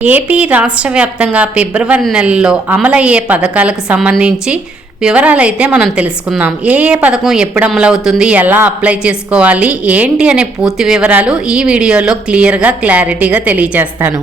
AP రాష్ట్ర వ్యాప్తంగా ఫిబ్రవరి నెలలో అమలయ్యే పథకాలకు సంబంధించి వివరాలైతే మనం తెలుసుకుందాం. ఏ ఏ పథకం ఎప్పుడు అమలవుతుంది? ఎలా అప్లై చేసుకోవాలి? ఏంటి? అనే పూర్తి వివరాలు ఈ వీడియోలో క్లియర్గా క్లారిటీగా తెలియజేస్తాను.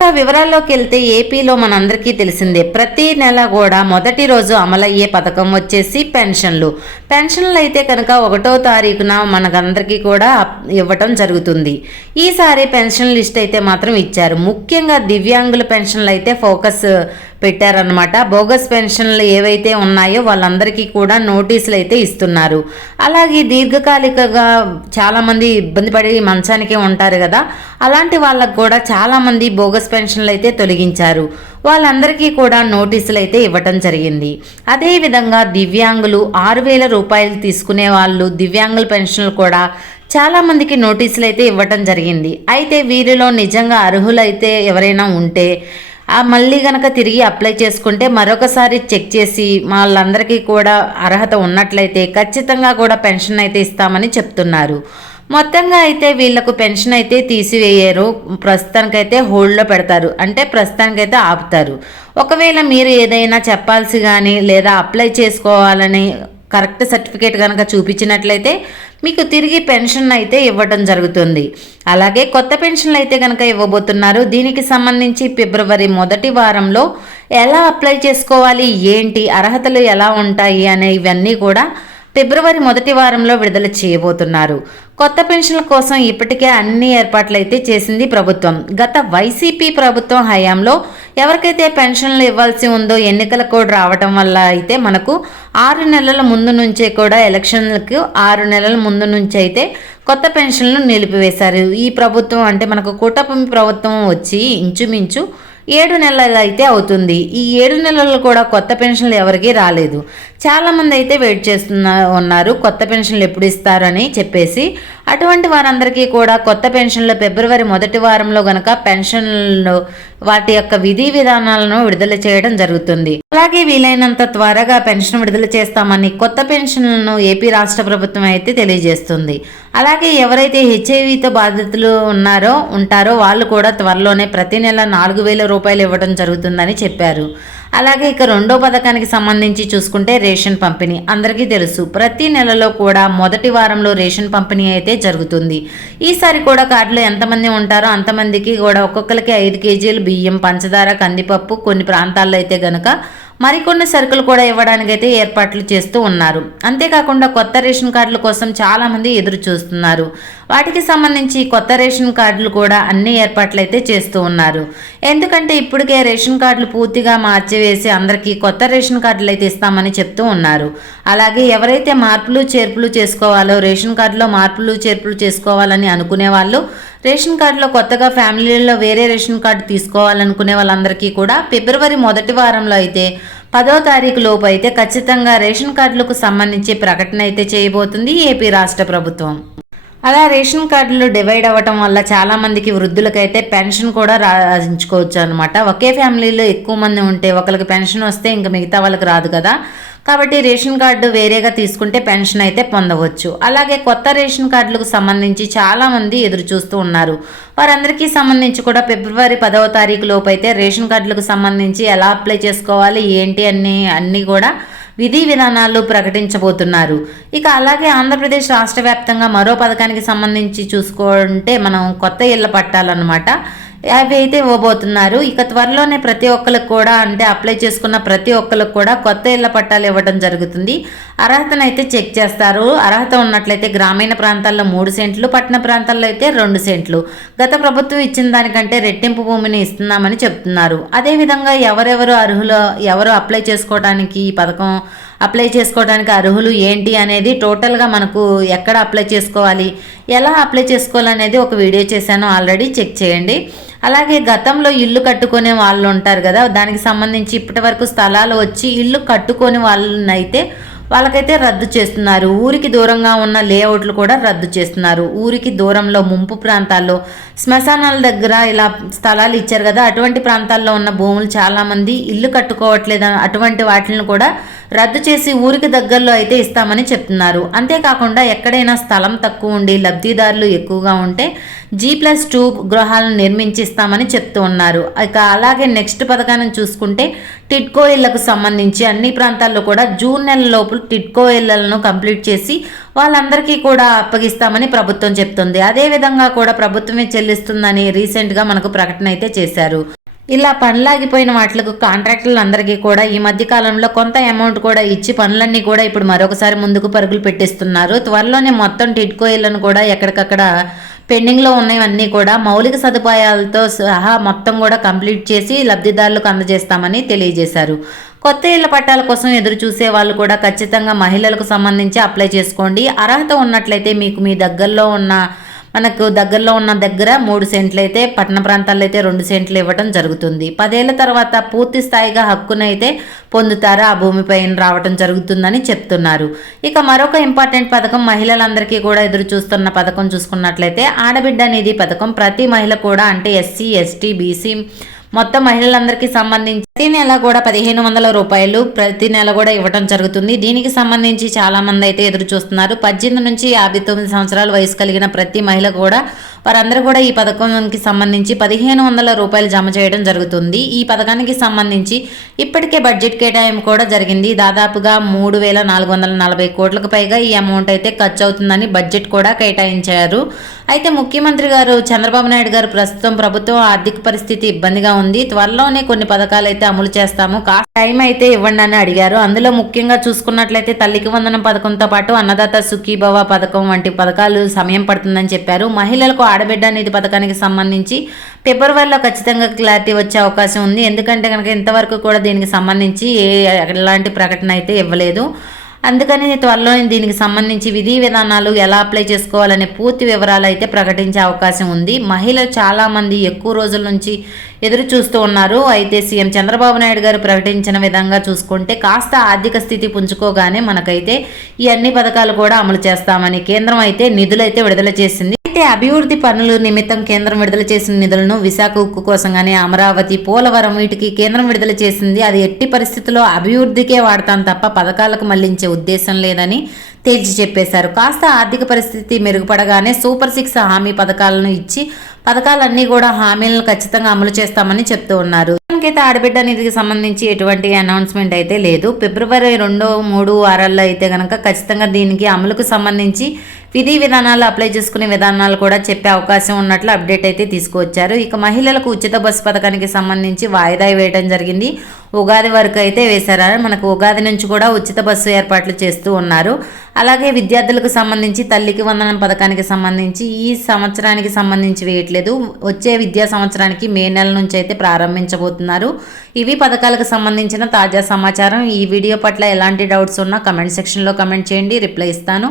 వివరాల్లోకి వెళ్తే ఏపీలో మనందరికీ తెలిసిందే. ప్రతి నెల కూడా మొదటి రోజు అమలయ్యే పథకం వచ్చేసి పెన్షన్లు. పెన్షన్లు అయితే కనుక ఒకటో తారీఖున మనకందరికీ కూడా ఇవ్వటం జరుగుతుంది. ఈసారి పెన్షన్ లిస్ట్ అయితే మాత్రం ఇచ్చారు. ముఖ్యంగా దివ్యాంగుల పెన్షన్లు అయితే ఫోకస్ పెట్టారనమాట బోగస్ పెన్షన్లు ఏవైతే ఉన్నాయో వాళ్ళందరికీ కూడా నోటీసులు అయితే ఇస్తున్నారు. అలాగే దీర్ఘకాలికగా చాలామంది ఇబ్బంది పడి మంచానికే ఉంటారు కదా. అలాంటి వాళ్ళకు కూడా చాలామంది బోగస్ పెన్షన్లు అయితే తొలగించారు. వాళ్ళందరికీ కూడా నోటీసులు అయితే ఇవ్వటం జరిగింది. అదేవిధంగా దివ్యాంగులు ఆరు వేల రూపాయలు తీసుకునే వాళ్ళు దివ్యాంగుల పెన్షన్లు కూడా చాలామందికి నోటీసులు అయితే ఇవ్వటం జరిగింది. అయితే వీరిలో నిజంగా అర్హులైతే ఎవరైనా ఉంటే ఆ మళ్ళీ గనక తిరిగి అప్లై చేసుకుంటే మరొకసారి చెక్ చేసి వాళ్ళందరికీ కూడా అర్హత ఉన్నట్లయితే ఖచ్చితంగా కూడా పెన్షన్ అయితే ఇస్తామని చెప్తున్నారు. మొత్తంగా అయితే వీళ్ళకు పెన్షన్ అయితే తీసివేయరు. ప్రస్తుతానికైతే హోల్డ్లో పెడతారు. అంటే ప్రస్తుతానికైతే ఆపుతారు. ఒకవేళ మీరు ఏదైనా చెప్పాల్సి కానీ లేదా అప్లై చేసుకోవాలని కరెక్ట్ సర్టిఫికేట్ కనుక చూపించినట్లయితే మీకు తిరిగి పెన్షన్ అయితే ఇవ్వడం జరుగుతుంది. అలాగే కొత్త పెన్షన్లు అయితే కనుక ఇవ్వబోతున్నారు. దీనికి సంబంధించి ఫిబ్రవరి మొదటి వారంలో ఎలా అప్లై చేసుకోవాలి? ఏంటి? అర్హతలు ఎలా ఉంటాయి? అనే ఇవన్నీ కూడా ఫిబ్రవరి మొదటి వారంలో విడుదల చేయబోతున్నారు. కొత్త పెన్షన్ల కోసం ఇప్పటికే అన్ని ఏర్పాట్లు అయితే చేసింది ప్రభుత్వం. గత వైసీపీ ప్రభుత్వం హయాంలో ఎవరికైతే పెన్షన్లు ఇవ్వాల్సి ఉందో ఎన్నికల కోడ్ రావటం వల్ల అయితే మనకు ఆరు నెలల ముందు నుంచే కూడా ఎలక్షన్లకు ఆరు నెలల ముందు నుంచి అయితే కొత్త పెన్షన్లు నిలిపివేశారు. ఈ ప్రభుత్వం అంటే మనకు కూటమి ప్రభుత్వం వచ్చి ఇంచుమించు ఏడు నెలలు అయితే అవుతుంది. ఈ ఏడు నెలలు కూడా కొత్త పెన్షన్లు ఎవరికీ రాలేదు. చాలామంది అయితే వెయిట్ చేస్తున్న ఉన్నారు. కొత్త పెన్షన్లు ఎప్పుడు ఇస్తారని చెప్పేసి అటువంటి వారందరికీ కూడా కొత్త పెన్షన్లు ఫిబ్రవరి మొదటి వారంలో గనక పెన్షన్లు వాటి యొక్క విధి విధానాలను విడుదల చేయడం జరుగుతుంది. అలాగే వీలైనంత త్వరగా పెన్షన్ విడుదల చేస్తామని కొత్త పెన్షన్లను ఏపీ రాష్ట్ర ప్రభుత్వం అయితే తెలియజేస్తుంది. అలాగే ఎవరైతే హెచ్ఐవితో బాధితులు ఉన్నారో ఉంటారో వాళ్ళు కూడా త్వరలోనే ప్రతి నెల నాలుగు వేల రూపాయలు ఇవ్వడం జరుగుతుందని చెప్పారు. అలాగే ఇక రెండో పథకానికి సంబంధించి చూసుకుంటే రేషన్ పంపిణీ. అందరికీ తెలుసు ప్రతి నెలలో కూడా మొదటి వారంలో రేషన్ పంపిణీ అయితే జరుగుతుంది. ఈసారి కూడా కార్డులో ఎంతమంది ఉంటారో అంతమందికి కూడా ఒక్కొక్కరికి ఐదు కేజీలు బియ్యం పంచదార కందిపప్పు కొన్ని ప్రాంతాల్లో అయితే గనక మరికొన్ని సరుకులు కూడా ఇవ్వడానికి అయితే ఏర్పాట్లు చేస్తూ ఉన్నారు. అంతేకాకుండా కొత్త రేషన్ కార్డుల కోసం చాలామంది ఎదురు చూస్తున్నారు వాటికి సంబంధించి కొత్త రేషన్ కార్డులు కూడా అన్ని ఏర్పాట్లు అయితే చేస్తూ ఉన్నారు. ఎందుకంటే ఇప్పటికే రేషన్ కార్డులు పూర్తిగా మార్చివేసి అందరికీ కొత్త రేషన్ కార్డులు అయితే ఇస్తామని చెప్తూ ఉన్నారు. అలాగే ఎవరైతే మార్పులు చేర్పులు చేసుకోవాలో రేషన్ కార్డులో మార్పులు చేర్పులు చేసుకోవాలని అనుకునే వాళ్ళు రేషన్ కార్డులో కొత్తగా ఫ్యామిలీలో వేరే రేషన్ కార్డు తీసుకోవాలనుకునే వాళ్ళందరికీ కూడా ఫిబ్రవరి మొదటి వారంలో అయితే పదో తారీఖు లోపు అయితే ఖచ్చితంగా రేషన్ కార్డులకు సంబంధించి ప్రకటన అయితే చేయబోతుంది ఏపీ రాష్ట్ర ప్రభుత్వం. అలా రేషన్ కార్డులు డివైడ్ అవ్వటం వల్ల చాలా మందికి వృద్ధులకైతే పెన్షన్ కూడా రాయించుకోవచ్చు అనమాట ఒకే ఫ్యామిలీలో ఎక్కువ మంది ఉంటే ఒకరికి పెన్షన్ వస్తే ఇంకా మిగతా వాళ్ళకి రాదు కదా. కాబట్టి రేషన్ కార్డు వేరేగా తీసుకుంటే పెన్షన్ అయితే పొందవచ్చు. అలాగే కొత్త రేషన్ కార్డులకు సంబంధించి చాలామంది ఎదురు చూస్తూ ఉన్నారు. వారందరికీ సంబంధించి కూడా ఫిబ్రవరి పదవ తారీఖు లోపు అయితే రేషన్ కార్డులకు సంబంధించి ఎలా అప్లై చేసుకోవాలి ఏంటి అన్ని అన్నీ కూడా విధి విధానాల్లో ప్రకటించబోతున్నారు. ఇక అలాగే ఆంధ్రప్రదేశ్ రాష్ట్ర వ్యాప్తంగా మరో పథకానికి సంబంధించి చూసుకుంటే మనం కొత్త ఇళ్ళ పట్టాలన్నమాట. అవి అయితే ఇవ్వబోతున్నారు ఇక త్వరలోనే ప్రతి ఒక్కరికి కూడా అంటే అప్లై చేసుకున్న ప్రతి ఒక్కరికి కూడా కొత్త ఇళ్ళ పట్టాలు ఇవ్వడం జరుగుతుంది. అర్హతను అయితే చెక్ చేస్తారు. అర్హత ఉన్నట్లయితే గ్రామీణ ప్రాంతాల్లో మూడు సెంట్లు పట్టణ ప్రాంతాల్లో అయితే రెండు సెంట్లు. గత ప్రభుత్వం ఇచ్చిన దానికంటే రెట్టింపు భూమిని ఇస్తున్నామని చెప్తున్నారు. అదేవిధంగా ఎవరెవరు అర్హులు ఎవరు అప్లై చేసుకోవడానికి ఈ పథకం అప్లై చేసుకోవడానికి అర్హులు ఏంటి అనేది టోటల్గా మనకు ఎక్కడ అప్లై చేసుకోవాలి ఎలా అప్లై చేసుకోవాలనేది ఒక వీడియో చేశాను ఆల్రెడీ చెక్ చేయండి. అలాగే గతంలో ఇల్లు కట్టుకునే వాళ్ళు ఉంటారు కదా దానికి సంబంధించి ఇప్పటి వరకు స్థలాలు వచ్చి ఇల్లు కట్టుకొని వాళ్ళనైతే వాళ్ళకైతే రద్దు చేస్తున్నారు. ఊరికి దూరంగా ఉన్న లేఅవుట్లు కూడా రద్దు చేస్తున్నారు. ఊరికి దూరంలో ముంపు ప్రాంతాల్లో శ్మశానాల దగ్గర ఇలా స్థలాలు ఇచ్చారు కదా అటువంటి ప్రాంతాల్లో ఉన్న భూములు చాలామంది ఇల్లు కట్టుకోవట్లేదు అటువంటి వాటిని కూడా రద్దు చేసి ఊరికి దగ్గరలో అయితే ఇస్తామని చెప్తున్నారు. అంతేకాకుండా ఎక్కడైనా స్థలం తక్కువ ఉండి లబ్ధిదారులు ఎక్కువగా ఉంటే జీ ప్లస్ టూ గృహాలను నిర్మించి ఇస్తామని చెప్తూ ఉన్నారు. ఇక అలాగే నెక్స్ట్ పథకాన్ని చూసుకుంటే టిట్కో ఇళ్ళకు సంబంధించి అన్ని ప్రాంతాల్లో కూడా జూన్ నెల లోపు టిడ్కో ఇళ్ళను కంప్లీట్ చేసి వాళ్ళందరికీ కూడా అప్పగిస్తామని ప్రభుత్వం చెప్తుంది. అదేవిధంగా కూడా ప్రభుత్వమే చెల్లిస్తుందని రీసెంట్గా మనకు ప్రకటన అయితే చేశారు. ఇలా పనులాగిపోయిన వాటికి కాంట్రాక్టర్లందరికీ కూడా ఈ మధ్య కాలంలో కొంత అమౌంట్ కూడా ఇచ్చి పనులన్నీ కూడా ఇప్పుడు మరొకసారి ముందుకు పరుగులు పెట్టిస్తున్నారు. త్వరలోనే మొత్తం టిడ్కో కూడా ఎక్కడికక్కడ పెండింగ్లో ఉన్నవన్నీ కూడా మౌలిక సదుపాయాలతో సహా మొత్తం కూడా కంప్లీట్ చేసి లబ్ధిదారులకు అందజేస్తామని తెలియజేశారు. కొత్త ఇళ్ళ పట్టాల కోసం ఎదురు చూసే వాళ్ళు కూడా ఖచ్చితంగా మహిళలకు సంబంధించి అప్లై చేసుకోండి. అర్హత ఉన్నట్లయితే మీకు మీ దగ్గరలో ఉన్న మనకు దగ్గరలో ఉన్న దగ్గర మూడు సెంట్లు అయితే పట్టణ ప్రాంతాల్లో అయితే రెండు సెంట్లు ఇవ్వడం జరుగుతుంది. పదేళ్ళ తర్వాత పూర్తి స్థాయిగా హక్కునైతే పొందుతారు ఆ భూమిపైన రావడం జరుగుతుందని చెప్తున్నారు. ఇక మరొక ఇంపార్టెంట్ పథకం మహిళలందరికీ కూడా ఎదురు చూస్తున్న పథకం చూసుకున్నట్లయితే ఆడబిడ్డ నిధి పథకం ప్రతి మహిళ కూడా అంటే ఎస్సీ ఎస్టీ బీసీ మొత్తం మహిళలందరికీ సంబంధించి ప్రతి నెల కూడా పదిహేను వందల రూపాయలు ప్రతి నెల కూడా ఇవ్వడం జరుగుతుంది. దీనికి సంబంధించి చాలా మంది అయితే ఎదురు చూస్తున్నారు. పద్దెనిమిది నుంచి యాభై తొమ్మిది సంవత్సరాల వయసు కలిగిన ప్రతి మహిళ కూడా వారందరూ కూడా ఈ పథకానికి సంబంధించి పదిహేను వందల రూపాయలు జమ చేయడం జరుగుతుంది. ఈ పథకానికి సంబంధించి ఇప్పటికే బడ్జెట్ కేటాయింపు కూడా జరిగింది. దాదాపుగా మూడు వేల నాలుగు వందల నలభై కోట్లకు పైగా ఈ అమౌంట్ అయితే ఖర్చు అవుతుందని బడ్జెట్ కూడా కేటాయించారు. అయితే ముఖ్యమంత్రి గారు చంద్రబాబు నాయుడు గారు ప్రస్తుతం ప్రభుత్వం ఆర్థిక పరిస్థితి ఇబ్బందిగా ఉంది. త్వరలోనే కొన్ని పథకాలు అయితే అమలు చేస్తాము. టైం అయితే ఇవ్వండి అని అడిగారు. అందులో ముఖ్యంగా చూసుకున్నట్లయితే తల్లికి వందనం పథకంతో పాటు అన్నదాత సుఖీభవ పథకం వంటి పథకాలు సమయం పడుతుందని చెప్పారు. మహిళలకు ఆడబిడ్డ నిధి పథకానికి సంబంధించి ఫిబ్రవరిలో ఖచ్చితంగా క్లారిటీ వచ్చే అవకాశం ఉంది. ఎందుకంటే కనుక ఇంతవరకు కూడా దీనికి సంబంధించి ఏ ఎలాంటి ప్రకటన అయితే ఇవ్వలేదు. అందుకని త్వరలో దీనికి సంబంధించి విధి విధానాలు ఎలా అప్లై చేసుకోవాలనే పూర్తి వివరాలు అయితే ప్రకటించే అవకాశం ఉంది. మహిళలు చాలామంది ఎక్కువ రోజుల నుంచి ఎదురు చూస్తూ ఉన్నారు. అయితే సీఎం చంద్రబాబు నాయుడు గారు ప్రకటించిన విధంగా చూసుకుంటే కాస్త ఆర్థిక స్థితి పుంజుకోగానే మనకైతే ఈ అన్ని పథకాలు కూడా అమలు చేస్తామని కేంద్రం అయితే నిధులైతే విడుదల చేసింది. అయితే అభివృద్ధి పనులు నిమిత్తం కేంద్రం విడుదల చేసిన నిధులను విశాఖ ఉక్కు కోసం కానీ అమరావతి పోలవరం వీటికి కేంద్రం విడుదల చేసింది. అది ఎట్టి పరిస్థితుల్లో అభివృద్ధికే వాడతాం తప్ప పథకాలకు మళ్ళించే ఉద్దేశం లేదని తేల్చి చెప్పేశారు. కాస్త ఆర్థిక పరిస్థితి మెరుగుపడగానే సూపర్ సిక్స్ హామీ పథకాలను ఇచ్చి పథకాలన్నీ కూడా హామీలను ఖచ్చితంగా అమలు చేస్తామని చెప్తూ ఉన్నారు. అయితే ఆడబిడ్డ నిధికి సంబంధించి ఎటువంటి అనౌన్స్మెంట్ అయితే లేదు. ఫిబ్రవరి రెండో మూడు వారాల్లో అయితే కనుక ఖచ్చితంగా దీనికి అమలుకు సంబంధించి విధి విధానాలు అప్లై చేసుకునే విధానాలు కూడా చెప్పే అవకాశం ఉన్నట్లు అప్డేట్ అయితే తీసుకువచ్చారు. ఇక మహిళలకు ఉచిత బస్సు పథకానికి సంబంధించి వాయిదా వేయడం జరిగింది. ఉగాది వరకు అయితే వేశారు. మనకు ఉగాది నుంచి కూడా ఉచిత బస్సు ఏర్పాట్లు చేస్తూ ఉన్నారు. అలాగే విద్యార్థులకు సంబంధించి తల్లికి వందనం పథకానికి సంబంధించి ఈ సంవత్సరానికి సంబంధించి వేయట్లేదు. వచ్చే విద్యా సంవత్సరానికి మే నెల నుంచి అయితే ప్రారంభించబోతున్నారు. ఇవి పథకాలకు సంబంధించిన తాజా సమాచారం. ఈ వీడియో పట్ల ఎలాంటి డౌట్స్ ఉన్నా కమెంట్ సెక్షన్లో కమెంట్ చేయండి. రిప్లై ఇస్తాను.